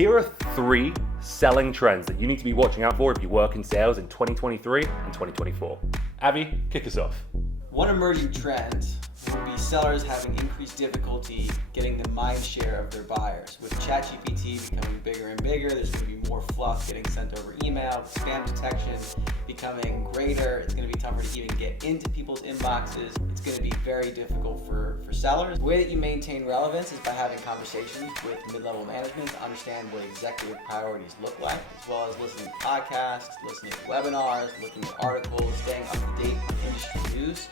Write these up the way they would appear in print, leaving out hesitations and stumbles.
Here are 3 selling trends that you need to be watching out for if you work in sales in 2023 and 2024. Avi, kick us off. One emerging trend will be sellers having increased difficulty getting the mind share of their buyers. With ChatGPT becoming bigger and bigger, there's going to be more fluff getting sent over email, spam detection becoming greater. It's going to be tougher to even get into people's inboxes. It's going to be very difficult for sellers. The way that you maintain relevance is by having conversations with mid-level management to understand what executive priorities look like, as well as listening to podcasts, listening to webinars, looking at articles, staying up to date on industry news,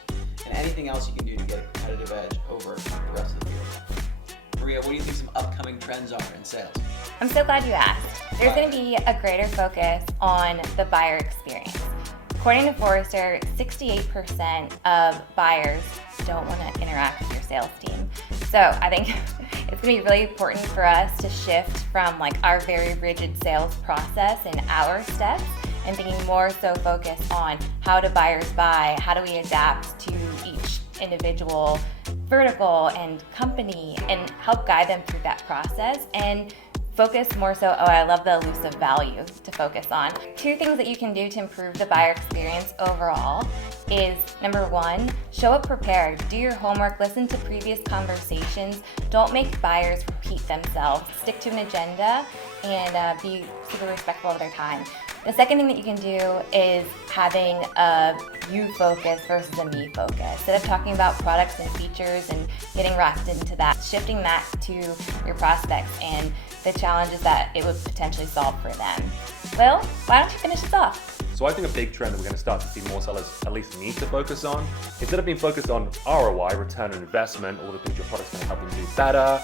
and anything else you can do to get a competitive edge over the rest of the field. Maria, what do you think some upcoming trends are in sales? I'm so glad you asked. There's going to be a greater focus on the buyer experience. According to Forrester, 68% of buyers don't want to interact with your sales team. So I think it's going to be really important for us to shift from our very rigid sales process and our steps and being more so focused on how do buyers buy, how do we adapt to each individual vertical and company and help guide them through that process and focus more so, I love the elusive value to focus on. 2 things that you can do to improve the buyer experience overall is, number 1, show up prepared. Do your homework, listen to previous conversations. Don't make buyers repeat themselves. Stick to an agenda and be super respectful of their time. The second thing that you can do is having a you focus versus a me focus. Instead of talking about products and features and getting wrapped into that, shifting that to your prospects and the challenges that it would potentially solve for them. Will, why don't you finish this off? So I think a big trend that we're going to start to see more sellers at least need to focus on, instead of being focused on ROI, return on investment, all the things your product's going to help them do better,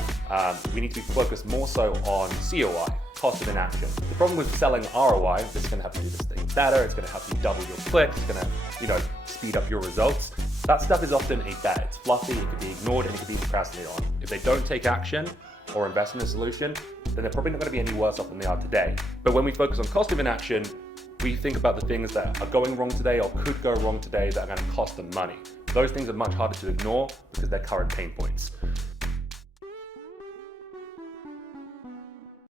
we need to be focused more so on COI, cost of inaction. The problem with selling ROI is it's going to help you do this thing better, it's going to help you double your clicks, it's going to, speed up your results. That stuff is often a bet. It's fluffy, it could be ignored, and it could be procrastinated on. If they don't take action or invest in a solution, then they're probably not going to be any worse off than they are today. But when we focus on cost of inaction, we think about the things that are going wrong today or could go wrong today that are going to cost them money. Those things are much harder to ignore because they're current pain points.